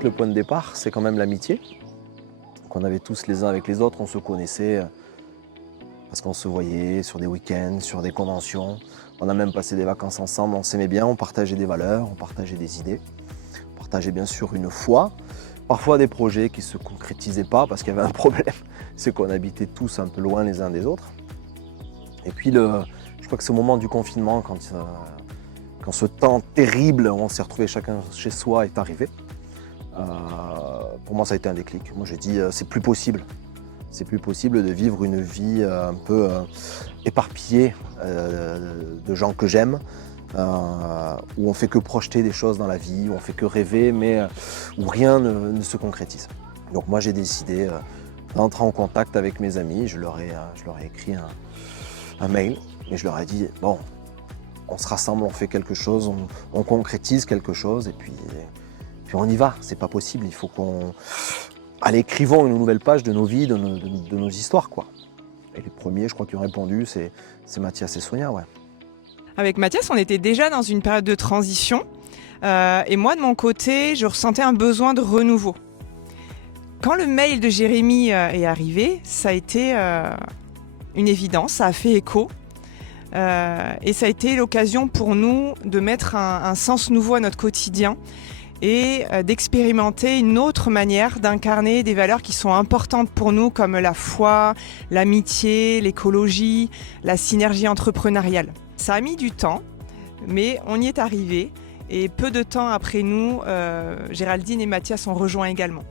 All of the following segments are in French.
fait, le point de départ, c'est quand même l'amitié. Qu'on avait tous les uns avec les autres, on se connaissait parce qu'on se voyait sur des week-ends, sur des conventions. On a même passé des vacances ensemble, on s'aimait bien, on partageait des valeurs, on partageait des idées. On partageait bien sûr une foi, parfois des projets qui ne se concrétisaient pas parce qu'il y avait un problème, c'est qu'on habitait tous un peu loin les uns des autres. Et puis je crois que ce moment du confinement, quand ce temps terrible où on s'est retrouvés chacun chez soi est arrivé, pour moi ça a été un déclic. Moi j'ai dit c'est plus possible. C'est plus possible de vivre une vie un peu éparpillée de gens que j'aime, où on fait que projeter des choses dans la vie, où on fait que rêver, mais où rien ne se concrétise. Donc moi j'ai décidé d'entrer en contact avec mes amis, je leur ai écrit un mail et je leur ai dit bon, on se rassemble, on fait quelque chose, on concrétise quelque chose et puis on y va, c'est pas possible, il faut qu'on... Allez, écrivons une nouvelle page de nos vies, de nos histoires, quoi. Et les premiers, je crois, qui ont répondu, c'est Mathias et Sonia, ouais. Avec Mathias, on était déjà dans une période de transition. Et moi, de mon côté, je ressentais un besoin de renouveau. Quand le mail de Jérémy est arrivé, ça a été une évidence, ça a fait écho. Et ça a été l'occasion pour nous de mettre un sens nouveau à notre quotidien et d'expérimenter une autre manière d'incarner des valeurs qui sont importantes pour nous, comme la foi, l'amitié, l'écologie, la synergie entrepreneuriale. Ça a mis du temps, mais on y est arrivé. Et peu de temps après nous, Géraldine et Mathias ont rejoint également.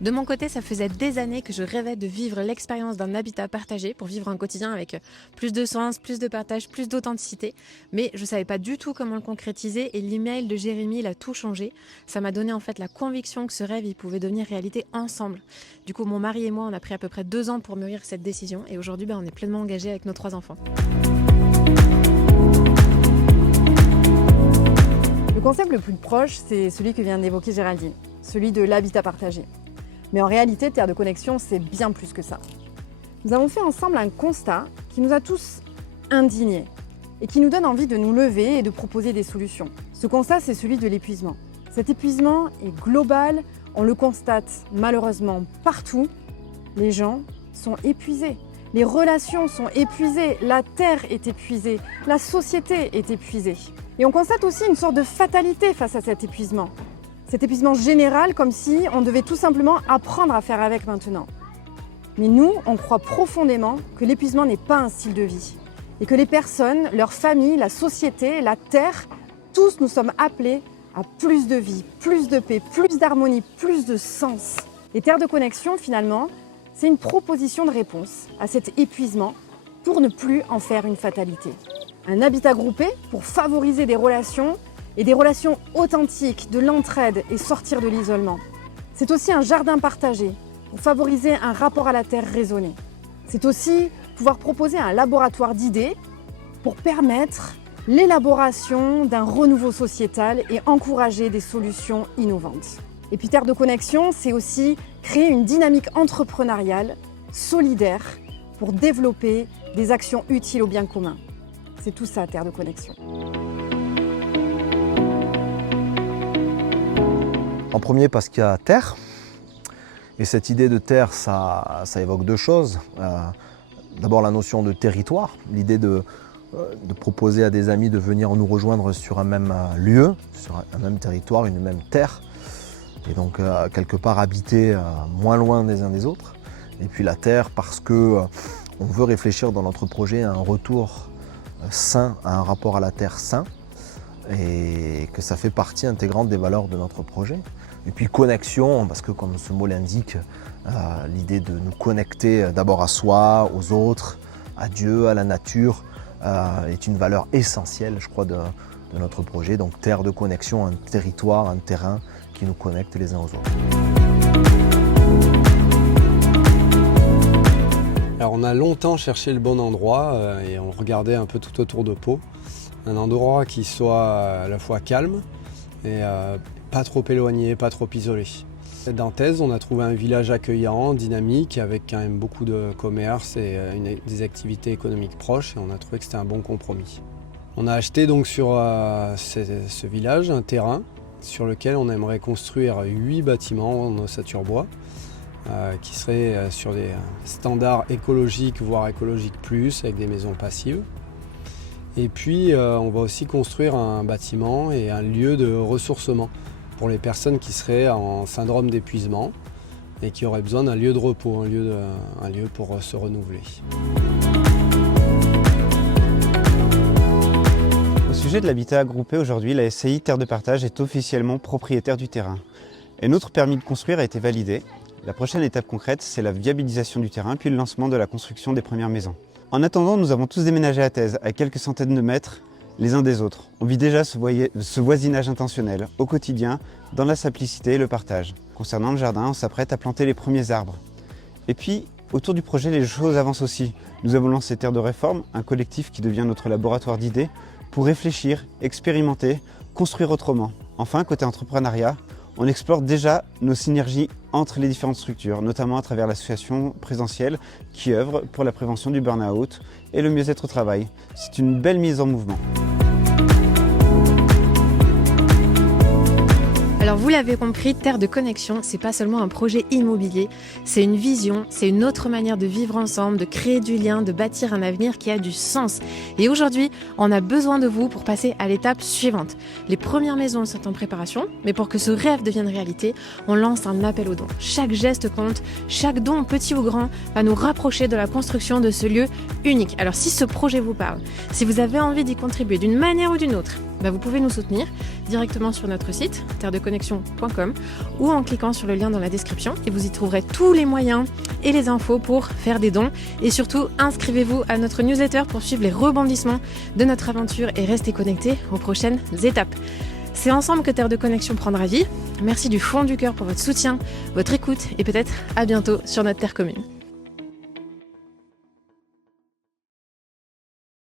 De mon côté, ça faisait des années que je rêvais de vivre l'expérience d'un habitat partagé pour vivre un quotidien avec plus de sens, plus de partage, plus d'authenticité. Mais je ne savais pas du tout comment le concrétiser et l'email de Jérémy l'a tout changé. Ça m'a donné en fait la conviction que ce rêve il pouvait devenir réalité ensemble. Du coup, mon mari et moi, on a pris à peu près 2 ans pour mûrir cette décision et aujourd'hui, on est pleinement engagés avec nos 3 enfants. Le concept le plus proche, c'est celui que vient d'évoquer Géraldine, celui de l'habitat partagé. Mais en réalité, Terre de Connexion, c'est bien plus que ça. Nous avons fait ensemble un constat qui nous a tous indignés et qui nous donne envie de nous lever et de proposer des solutions. Ce constat, c'est celui de l'épuisement. Cet épuisement est global, on le constate malheureusement partout. Les gens sont épuisés, les relations sont épuisées, la Terre est épuisée, la société est épuisée. Et on constate aussi une sorte de fatalité face à cet épuisement. Cet épuisement général, comme si on devait tout simplement apprendre à faire avec maintenant. Mais nous, on croit profondément que l'épuisement n'est pas un style de vie et que les personnes, leurs familles, la société, la Terre, tous nous sommes appelés à plus de vie, plus de paix, plus d'harmonie, plus de sens. Et Terre de Connexion, finalement, c'est une proposition de réponse à cet épuisement pour ne plus en faire une fatalité. Un habitat groupé pour favoriser des relations et des relations authentiques, de l'entraide et sortir de l'isolement. C'est aussi un jardin partagé pour favoriser un rapport à la terre raisonné. C'est aussi pouvoir proposer un laboratoire d'idées pour permettre l'élaboration d'un renouveau sociétal et encourager des solutions innovantes. Et puis Terre de Connexion, c'est aussi créer une dynamique entrepreneuriale solidaire pour développer des actions utiles au bien commun. C'est tout ça, Terre de Connexion. En premier parce qu'il y a terre, et cette idée de terre, ça évoque 2 choses. D'abord la notion de territoire, l'idée de proposer à des amis de venir nous rejoindre sur un même lieu, sur un même territoire, une même terre, et donc quelque part habiter moins loin des uns des autres. Et puis la terre parce que on veut réfléchir dans notre projet à un retour sain, à un rapport à la terre sain, et que ça fait partie intégrante des valeurs de notre projet. Et puis connexion, parce que comme ce mot l'indique, l'idée de nous connecter d'abord à soi, aux autres, à Dieu, à la nature, est une valeur essentielle, je crois, de notre projet. Donc terre de connexion, un territoire, un terrain qui nous connecte les uns aux autres. Alors on a longtemps cherché le bon endroit et on regardait un peu tout autour de Pau. Un endroit qui soit à la fois calme et pas trop éloigné, pas trop isolé. Dans Thèse, on a trouvé un village accueillant, dynamique, avec quand même beaucoup de commerce et des activités économiques proches, et on a trouvé que c'était un bon compromis. On a acheté donc sur ce village un terrain sur lequel on aimerait construire 8 bâtiments en ossature bois qui seraient sur des standards écologiques, voire écologiques plus, avec des maisons passives. Et puis on va aussi construire un bâtiment et un lieu de ressourcement pour les personnes qui seraient en syndrome d'épuisement et qui auraient besoin d'un lieu de repos, un lieu pour se renouveler. Au sujet de l'habitat groupé, aujourd'hui, la SCI Terre de Partage est officiellement propriétaire du terrain. Et notre permis de construire a été validé. La prochaine étape concrète, c'est la viabilisation du terrain, puis le lancement de la construction des premières maisons. En attendant, nous avons tous déménagé à Thèse, à quelques centaines de mètres les uns des autres. On vit déjà ce voisinage intentionnel, au quotidien, dans la simplicité et le partage. Concernant le jardin, on s'apprête à planter les premiers arbres. Et puis, autour du projet, les choses avancent aussi. Nous avons lancé Terre de Réforme, un collectif qui devient notre laboratoire d'idées, pour réfléchir, expérimenter, construire autrement. Enfin, côté entrepreneuriat, on explore déjà nos synergies entre les différentes structures, notamment à travers l'association Présentiel qui œuvre pour la prévention du burn-out et le mieux-être au travail. C'est une belle mise en mouvement. Alors vous l'avez compris, Terre de Connexion, c'est pas seulement un projet immobilier, c'est une vision, c'est une autre manière de vivre ensemble, de créer du lien, de bâtir un avenir qui a du sens. Et aujourd'hui, on a besoin de vous pour passer à l'étape suivante. Les premières maisons sont en préparation, mais pour que ce rêve devienne réalité, on lance un appel aux dons. Chaque geste compte, chaque don, petit ou grand, va nous rapprocher de la construction de ce lieu unique. Alors si ce projet vous parle, si vous avez envie d'y contribuer d'une manière ou d'une autre, vous pouvez nous soutenir directement sur notre site terredeconnexion.com ou en cliquant sur le lien dans la description et vous y trouverez tous les moyens et les infos pour faire des dons. Et surtout, inscrivez-vous à notre newsletter pour suivre les rebondissements de notre aventure et rester connectés aux prochaines étapes. C'est ensemble que Terre de Connexion prendra vie. Merci du fond du cœur pour votre soutien, votre écoute et peut-être à bientôt sur notre terre commune.